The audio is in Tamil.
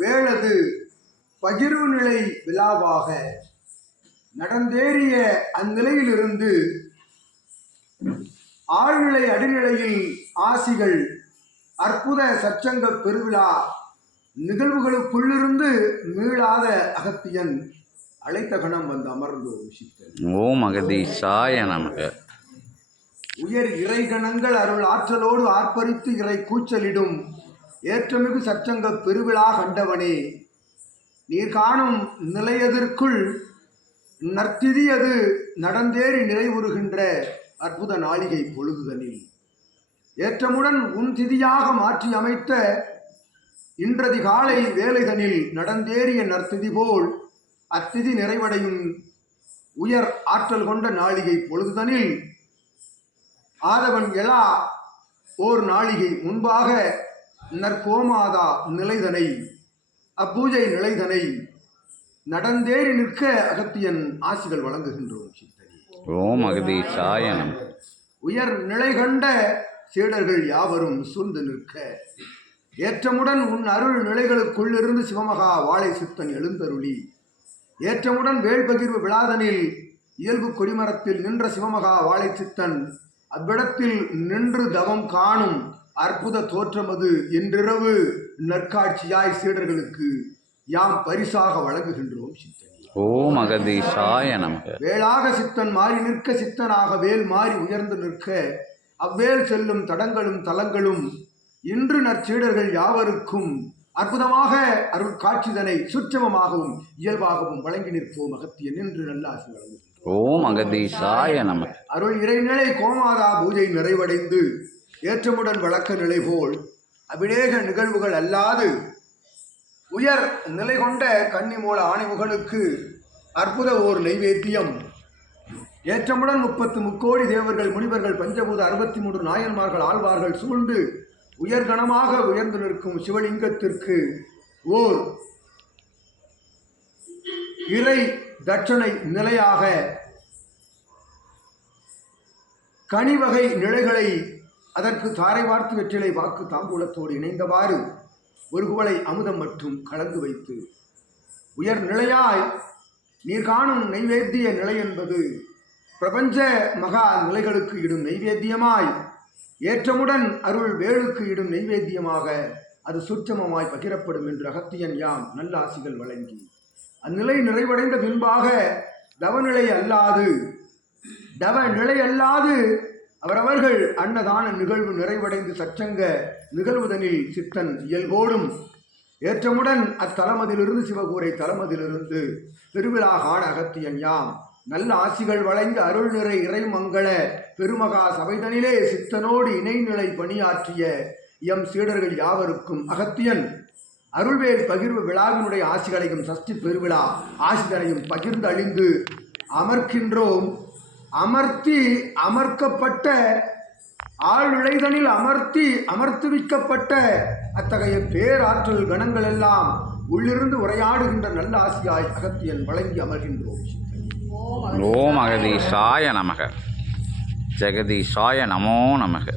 வேளது பகிர்வு நிலை விழாவாக நடந்தேறிய அந்நிலையிலிருந்து ஆழ்நிலை அடிநிலையில் ஆசிகள் அற்புத சச்சங்க பெருவிழா நிகழ்வுகளுக்குள்ளிருந்து மீளாத அகத்தியன் அழைத்த கணம் வந்து அமர்ந்தோம் சித்தன் ஓம் அகதீஷாய நமக. உயர் இறைகணங்கள் அருள் ஆற்றலோடு ஆர்ப்பரித்து இறை கூச்சலிடும் ஏற்றமிகு சச்சங்க பெருவிழா கண்டவனே நீர் காணும் நிலையதற்குள் நற்திதியது நடந்தேறி நிறைவுறுகின்ற அற்புத நாளிகை பொழுதுதனில் ஏற்றமுடன் உன் திதியாக மாற்றி அமைத்த இன்றதி காலை வேலைதனில் நடந்தேறிய நற்திதி போல் அத்திதி நிறைவடையும் உயர் ஆற்றல் கொண்ட நாளிகை பொழுதுதனில் ஆதவன் எழா ஓர் நாளிகை முன்பாக நற்கோமாதா நிலைதனை அப்பூஜை நிலைதனை நடந்தேறி நிற்க அகத்தியன் ஆசிகள் வழங்குகின்றோம் சித்தனி. ஓம் அகதீஷாய நமக உயர் நிலை கண்ட சீடர்கள் யாவரும் சூழ்ந்து நிற்க. ஏற்றமுடன் உன் அருள் நிலைகளுக்குள்ளிருந்து சிவமகா வாழை சித்தன் எழுந்தருளி. ஏற்றமுடன் வேள்பகிர்வு விழாதனில் இயல்பு கொடிமரத்தில் நின்ற சிவமகா வாழை சித்தன் அவ்விடத்தில் நின்று தவம் காணும் அற்புத தோற்றமது என்றிரவு நற்காட்சியாய் சீடர்களுக்கு யாம் பரிசாக வழங்குகின்றோம் சித்தனி. ஓம் அகதீஷாய நமக. வேளாக சித்தன் மாறி நிற்க சித்தனாக வேல் மாறி உயர்ந்து நிற்க அவ்வேல் செல்லும் தடங்களும் தலங்களும் இன்று நற்சீடர்கள் யாவருக்கும் அற்புதமாக அருள் காட்சிதனை சுற்றமமாகவும் இயல்பாகவும் வழங்கி நிற்போம் அகத்தியன் என்று நல்லாசி வழங்குகின்றோம். ஓம் அகதீஷாய நமக. அருள் இறைநிலை கோமாதா பூஜை நிறைவடைந்து ஏற்றமுடன் வழக்க நிலை போல் அபிநேக நிகழ்வுகள் அல்லாது உயர் நிலை கொண்ட கன்னிமூல ஆணைமுகனுக்கு அற்புத ஓர் நைவேத்தியம். ஏற்றமுடன் முப்பத்து முக்கோடி தேவர்கள் முனிவர்கள் பஞ்சபூத அறுபத்தி மூன்று நாயன்மார்கள் ஆழ்வார்கள் சூழ்ந்து உயர்கணமாக உயர்ந்து நிற்கும் சிவலிங்கத்திற்கு ஓர் இறை தட்சணை நிலையாக கனிவகை நிலைகளை அதற்கு தாரை வார்த்து வெற்றிலை வாக்கு தாம்பூலத்தோடு இணைந்தவாறு ஒரு குவளை அமுதம் மற்றும் கலந்து வைத்து உயர் நிலையாய் நீர் காணும் நைவேத்திய நிலை என்பது பிரபஞ்ச மகா நிலைகளுக்கு இடும் நைவேத்தியமாய் ஏற்றமுடன் அருள் வேளுக்கு இடும் நைவேத்தியமாக அது சுற்றமமாய் பகிரப்படும் என்று அகத்தியன் யாம் நல்ல ஆசிகள் வழங்கி அந்நிலை நிறைவடைந்த பின்பாக தவநிலை அல்லாது தவ நிலை அல்லாது அவரவர்கள் அன்னதான நிகழ்வு நிறைவடைந்து சச்சங்க நிகழ்வுதனில் சித்தன் இயல்போடும் ஏற்றமுடன் அத்தலமதிலிருந்து சிவகூரை தலமதிலிருந்து திருவிழா காண அகத்தியன் யாம். நல்ல ஆசிகள் வளைந்த அருள் நிறை இறைமங்கள பெருமகா சபைதனிலே சித்தனோடு இணைநிலை பணியாற்றிய எம் சீடர்கள் யாவருக்கும் அகத்தியன். அருள்வேல் பகிர்வு விழாவினுடைய ஆசிகளையும் சஷ்டி பெருவிழா ஆசிதனையும் பகிர்ந்து அழிந்து அமர்க்கின்றோம் அமர்த்தி அமர்க்கப்பட்ட ஆழ்நிலைதனில் அமர்த்தி அமர்த்துவிக்கப்பட்ட அத்தகைய பேராற்றல் கணங்கள் எல்லாம் உள்ளிருந்து உரையாடுகின்ற நல்ல ஆசியாய் அகத்தியன் வழங்கி அமர்கின்றோம். ஓம் அகதீஷாய நமக. ஜெகதீஷாய நமோ நமக.